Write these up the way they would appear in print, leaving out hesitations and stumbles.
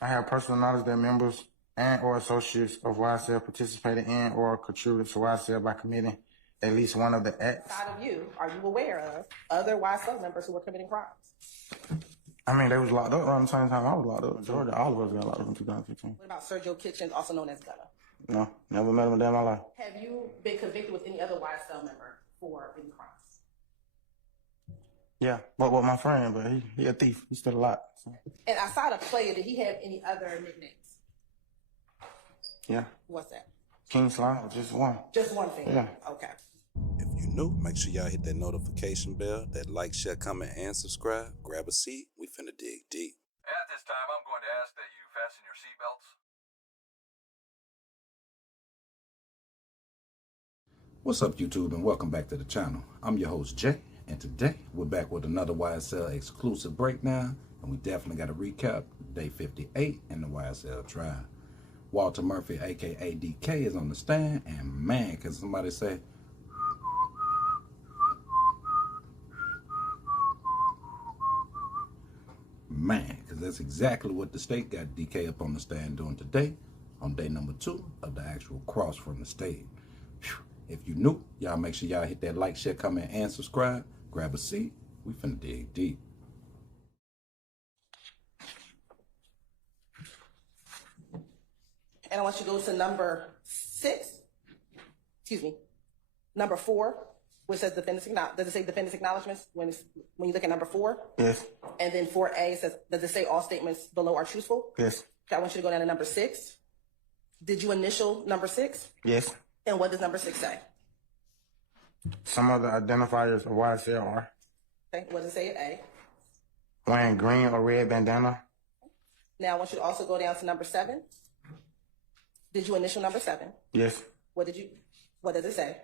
I have personal knowledge that members and or associates of YSL participated in or contributed to YSL by committing at least one of the acts. Outside of you, are you aware of other YSL members who were committing crimes? I mean, they was locked up around the same time I was locked up. Majority, all of us got locked up in 2015. What about Sergio Kitchens, also known as Gunna? No, never met him a day in my life. Have you been convicted with any other YSL member for any crimes? Yeah, but with my friend, but he a thief. He still a lot. So. And outside of Player, did he have any other nicknames? Yeah. What's that? King Slime, just one. Just one thing? Yeah. Okay. If you're new, make sure y'all hit that notification bell, that like, share, comment, and subscribe. Grab a seat. We finna dig deep. At this time, I'm going to ask that you fasten your seatbelts. What's up, YouTube, and welcome back to the channel. I'm your host, Jay, and today we're back with another YSL exclusive breakdown, and we definitely got to recap day 58 in the YSL trial. Walter Murphy, aka DK, is on the stand, and man, can somebody say, man, because that's exactly what the state got DK up on the stand doing today, on day number 2 of the actual cross from the stage. Whew. If you new, y'all make sure y'all hit that like, share, comment, and subscribe. Grab a seat. We finna dig deep. And I want you to go to number 4, which says defendant's acknowledgments. Does it say defendant's acknowledgments when you look at number 4? Yes. And then 4A says, does it say all statements below are truthful? Yes. Okay, I want you to go down to number 6. Did you initial number 6? Yes. And what does number 6 say? Some of the identifiers of YSL are Okay, what does it say at A? wearing green or red bandana. Now I want you to also go down to number 7. Did you initial number 7? Yes. What does it say?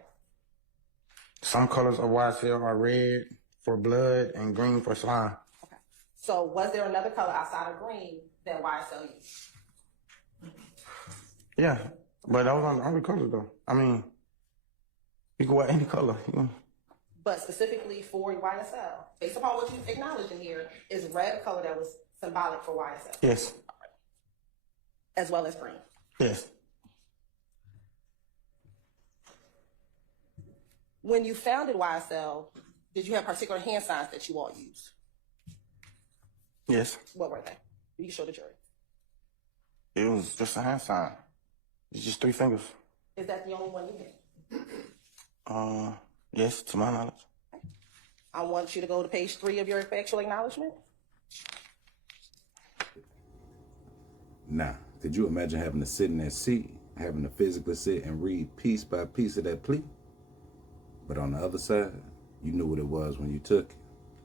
Some colors of YSL are red for blood and green for slime. Okay. So was there another color outside of green that YSL used? Yeah, but that was on the only color though. I mean, you can wear any color. But specifically for YSL, based upon what you've acknowledged in here, is red a color that was symbolic for YSL? Yes. As well as green? Yes. When you founded YSL, did you have particular hand signs that you all used? Yes. What were they? You can show the jury. It was just a hand sign. It's just 3 fingers. Is that the only one you had? Yes, to my knowledge. Okay. I want you to go to page 3 of your factual acknowledgement. Now, could you imagine having to sit in that seat, having to physically sit and read piece by piece of that plea? But on the other side, you knew what it was when you took it.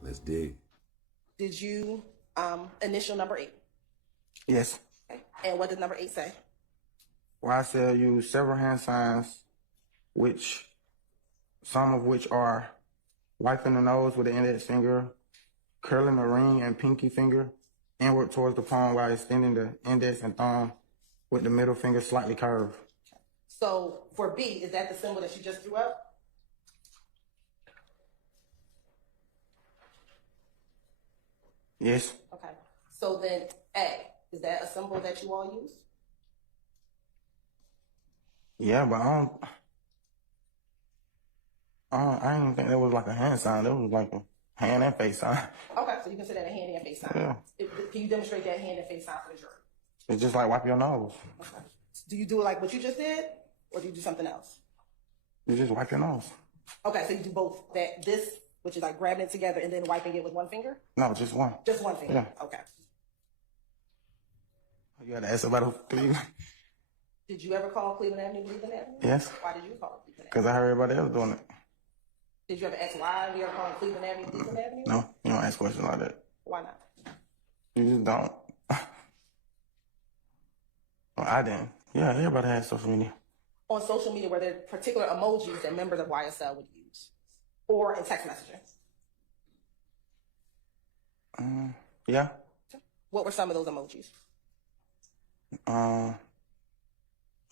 Let's dig. Did you initial number 8? Yes. Okay. And what does number 8 say? YSL used several hand signs, some of which are wiping the nose with the index finger, curling the ring and pinky finger inward towards the palm while extending the index and thumb with the middle finger slightly curved. So for B, is that the symbol that you just drew up? Yes. Okay. So then A, is that a symbol that you all use? Yeah, but I didn't think that was like a hand sign. That was like a hand and face sign. Okay, so you consider that a hand and face sign. Yeah. Can you demonstrate that hand and face sign for the jury? It's just like wipe your nose. Okay. Do you do it like what you just did, or do you do something else? You just wipe your nose. Okay, so you do both this, which is like grabbing it together and then wiping it with one finger? No, just one. Just one finger? Yeah. Okay. You had to ask about Cleveland. Did you ever call Cleveland Avenue Cleveland Avenue? Yes. Why did you call it Cleveland Avenue? Because I heard everybody else doing it. Did you ever ask why we are calling Cleveland Avenue Cleveland Avenue? No, you don't ask questions like that. Why not? You just don't. Well, I didn't. Yeah, everybody has social media. On social media, were there particular emojis that members of YSL would use? Or in text messaging? Yeah. What were some of those emojis?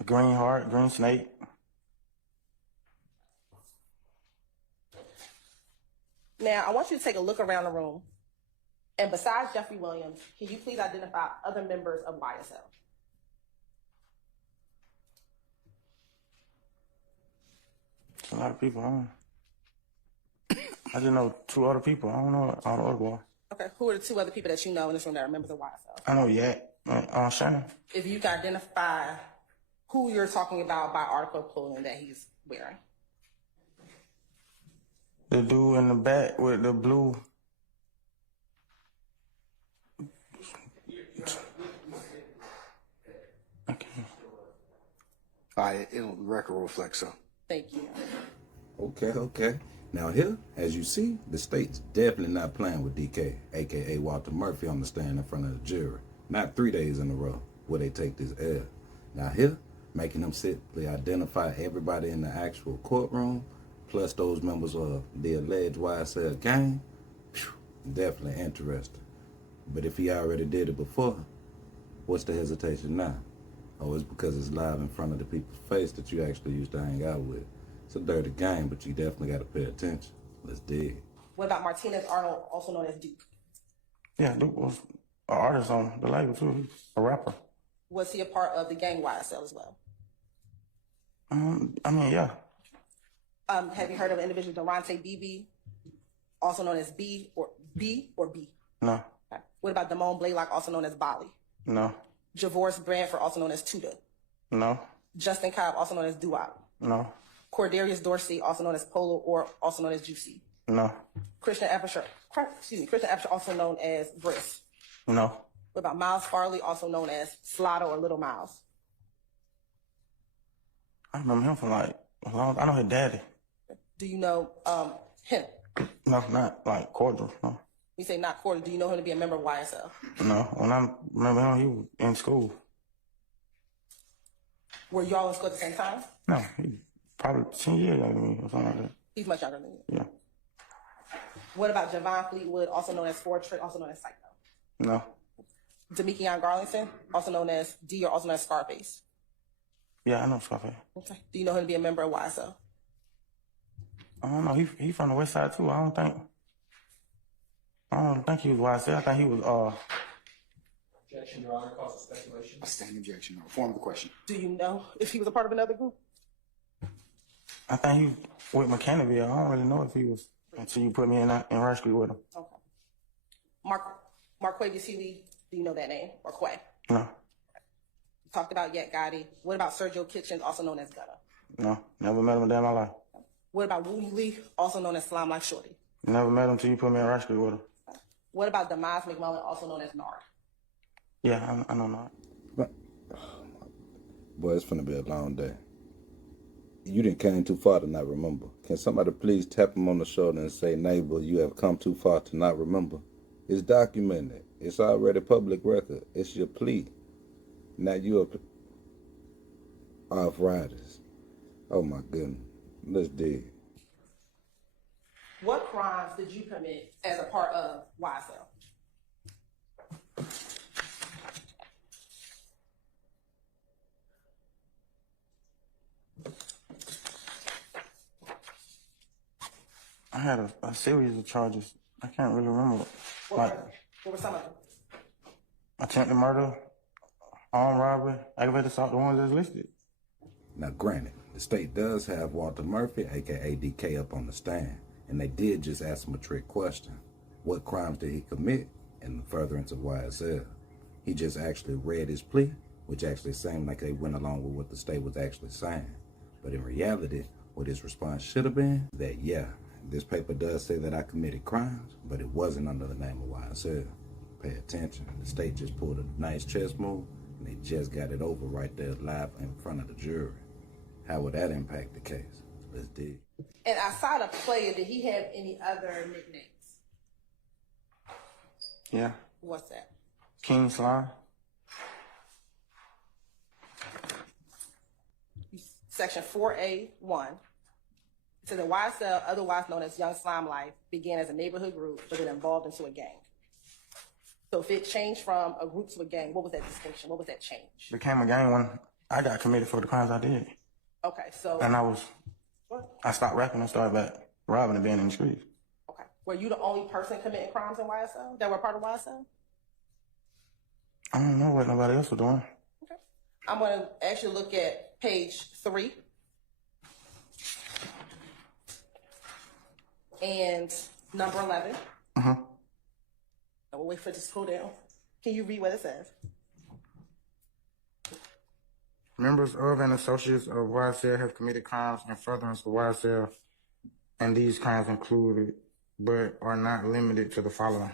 Green heart, green snake. Now, I want you to take a look around the room And besides Jeffrey Williams, can you please identify other members of YSL? It's a lot of people. I just know 2 other people. I don't know all the other boys. Okay, who are the 2 other people that you know in this room that are members of YSL? I know Yak, Shannon. If you can identify who you're talking about by article of clothing that he's wearing. The dude in the back with the blue. Okay. All right, the record will reflect so. Thank you. Okay. Now here, as you see, the state's definitely not playing with DK, aka Walter Murphy, on the stand in front of the jury. Not 3 days in a row where they take this L. Now here, making them simply identify everybody in the actual courtroom, plus those members of the alleged YSL gang, definitely interesting. But if he already did it before, what's the hesitation now? Oh, it's because it's live in front of the people's face that you actually used to hang out with. It's a dirty game, but you definitely got to pay attention. Let's dig. What about Martinez Arnold, also known as Duke? Yeah, Duke was an artist on the label too. He's a rapper. Was he a part of the gang YSL as well? Yeah. Have you heard of an individual, Durante BB, also known as B? No. Okay. What about Damone Blaylock, also known as Bali? No. Javoris Bradford, also known as Tuda? No. Justin Cobb, also known as Doo-Wop? No. Cordarius Dorsey, also known as Polo, or also known as Juicy? No. Christian Eppinger, also known as Briss? No. What about Miles Farley, also known as Slaughter or Little Miles? I remember him from like a long. I know his daddy. Do you know him? No, not like cordial. No. We say not quarter. Do you know him to be a member of YSL? No. When I remember him, he was in school. Were y'all in school at the same time? No, he probably 10 years younger than me or something like that. He's much younger than you. Yeah. What about Javon Fleetwood, also known as Ford Trick, also known as Psycho? No. Demikion Garlington, also known as D or also known as Scarface? Yeah, I know Scarface. Okay. Do you know him to be a member of YSL? I don't know. He from the West Side too. I don't think he was YSL. I think he was Objection, Your Honor, cause of speculation. I stand objection. Your Honor. Form of the question. Do you know if he was a part of another group? I think he was with McCannaville. I don't really know if he was until you put me in Rush Street with him. Okay. Marquavius Huey, do you know that name? Or Quay? No. You talked about Yet Gotti. What about Sergio Kitchens, also known as Gunna? No. Never met him a day in my life. What about Wooly Lee, also known as Slime Life Shorty? Never met him until you put me in Rush Street with him. What about Demise McMullen, also known as Nard? Yeah, I know Nard. But, boy, it's finna be a long day. You didn't came too far to not remember. Can somebody please tap him on the shoulder and say, neighbor, you have come too far to not remember? It's documented. It's already public record. It's your plea. Now you are off riders. Oh my goodness. Let's dig. What crimes did you commit as a part of YSL? I had a series of charges. I can't really remember. What were some of them? Attempted murder, armed robbery, aggravated assault, the ones that's listed. Now granted, the state does have Walter Murphy, aka DK, up on the stand, and they did just ask him a trick question. What crimes did he commit in the furtherance of YSL? He just actually read his plea, which actually seemed like they went along with what the state was actually saying. But in reality, what his response should have been, that yeah, this paper does say that I committed crimes, but it wasn't under the name of YSL. Pay attention. The state just pulled a nice chess move, and they just got it over right there live in front of the jury. How would that impact the case? Let's dig. And outside of Player, did he have any other nicknames? Yeah. What's that? King Slime. Section 4A1. It says that YSL, otherwise known as Young Slime Life, began as a neighborhood group, but then evolved into a gang. So if it changed from a group to a gang, what was that distinction? What was that change? Became a gang when I got committed for the crimes I did. Okay, so... And I stopped rapping and started back robbing and being in the streets. Okay, Were you the only person committing crimes in YSL that were part of YSL? I don't know what nobody else was doing. Okay. I'm going to actually look at page 3. And number 11. Mm-hmm. I will wait for it to scroll down. Can you read what it says? Members of and associates of YSL have committed crimes in furtherance of YSL, and these crimes included, but are not limited to the following: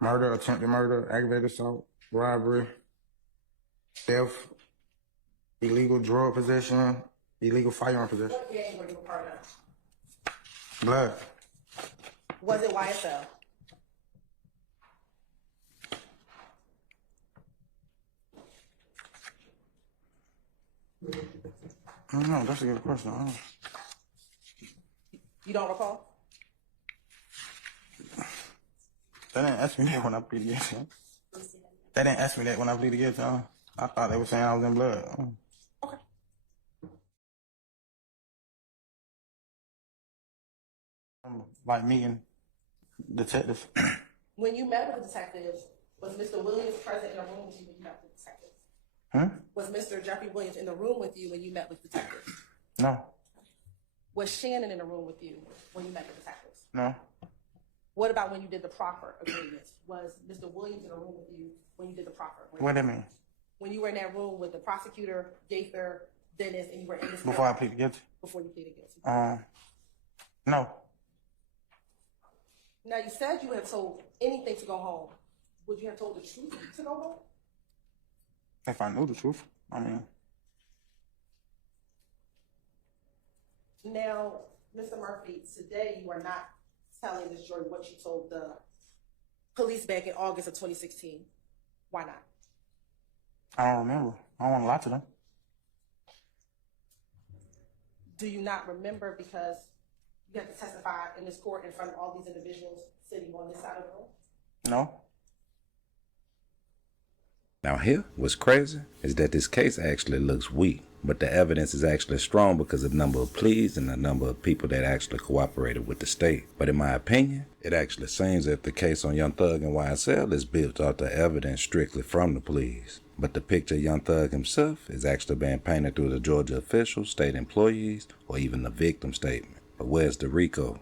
murder, attempted murder, aggravated assault, robbery, theft, illegal drug possession, illegal firearm possession. What gang were you a part of? Blood. Was it YSL? I don't know. That's a good question. I don't know. You don't recall? They didn't ask me that when I pleaded guilty. They didn't ask me that when I pleaded guilty. I thought they were saying I was in blood. Okay. Like meeting detectives. When you met with the detectives, was Mr. Williams present in the room with you when you met with the detectives? Was Mr. Jeffrey Williams in the room with you when you met with detectives? No. Was Shannon in the room with you when you met with detectives? No. What about when you did the proffer agreements? Was Mr. Williams in the room with you when you did the proffer agreement? What do that mean? When you were in that room with the prosecutor, Gaither, Dennis, and you were in this Before I pleaded guilty? before you pleaded guilty. No. Now you said you had told anything to go home. Would you have told the truth to go home? If I knew the truth. I mean, now, Mr. Murphy, today you are not telling this jury what you told the police back in August of 2016. Why not? I don't remember. I don't want to lie to them. Do you not remember because you have to testify in this court in front of all these individuals sitting on this side of the room? No. Now here, what's crazy is that this case actually looks weak, but the evidence is actually strong because of the number of pleas and the number of people that actually cooperated with the state. But in my opinion, it actually seems that the case on Young Thug and YSL is built off the evidence strictly from the pleas. But the picture of Young Thug himself is actually being painted through the Georgia officials, state employees, or even the victim statement. But where's the Rico?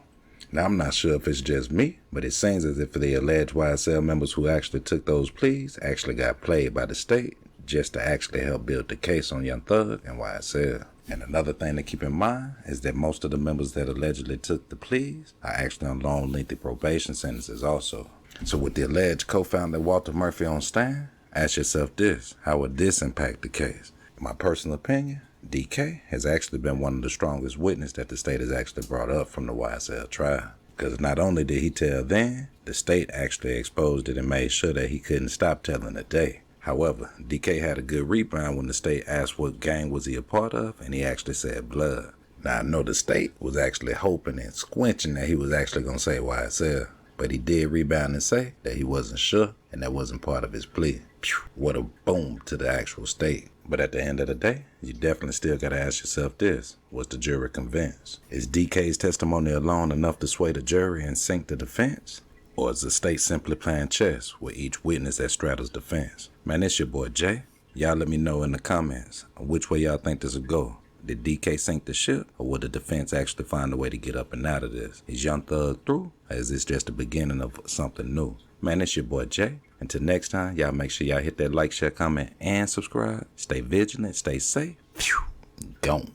Now, I'm not sure if it's just me, but it seems as if the alleged YSL members who actually took those pleas actually got played by the state just to actually help build the case on Young Thug and YSL. And another thing to keep in mind is that most of the members that allegedly took the pleas are actually on long, lengthy probation sentences also. So with the alleged co-founder Walter Murphy on stand, ask yourself this: how would this impact the case? In my personal opinion, DK has actually been one of the strongest witnesses that the state has actually brought up from the YSL trial. Because not only did he tell then, the state actually exposed it and made sure that he couldn't stop telling the day. However, DK had a good rebound when the state asked what gang was he a part of, and he actually said blood. Now I know the state was actually hoping and squinching that he was actually going to say YSL, but he did rebound and say that he wasn't sure and that wasn't part of his plea. Phew, what a boom to the actual state. But at the end of the day, you definitely still got to ask yourself this: was the jury convinced? Is DK's testimony alone enough to sway the jury and sink the defense? Or is the state simply playing chess with each witness that straddles the fence? Man, it's your boy Jay. Y'all let me know in the comments which way y'all think this will go. Did DK sink the ship, or will the defense actually find a way to get up and out of this? Is Young Thug through, or is this just the beginning of something new? Man, it's your boy Jay. Until next time, y'all make sure y'all hit that like, share, comment, and subscribe. Stay vigilant, stay safe. Phew, gone.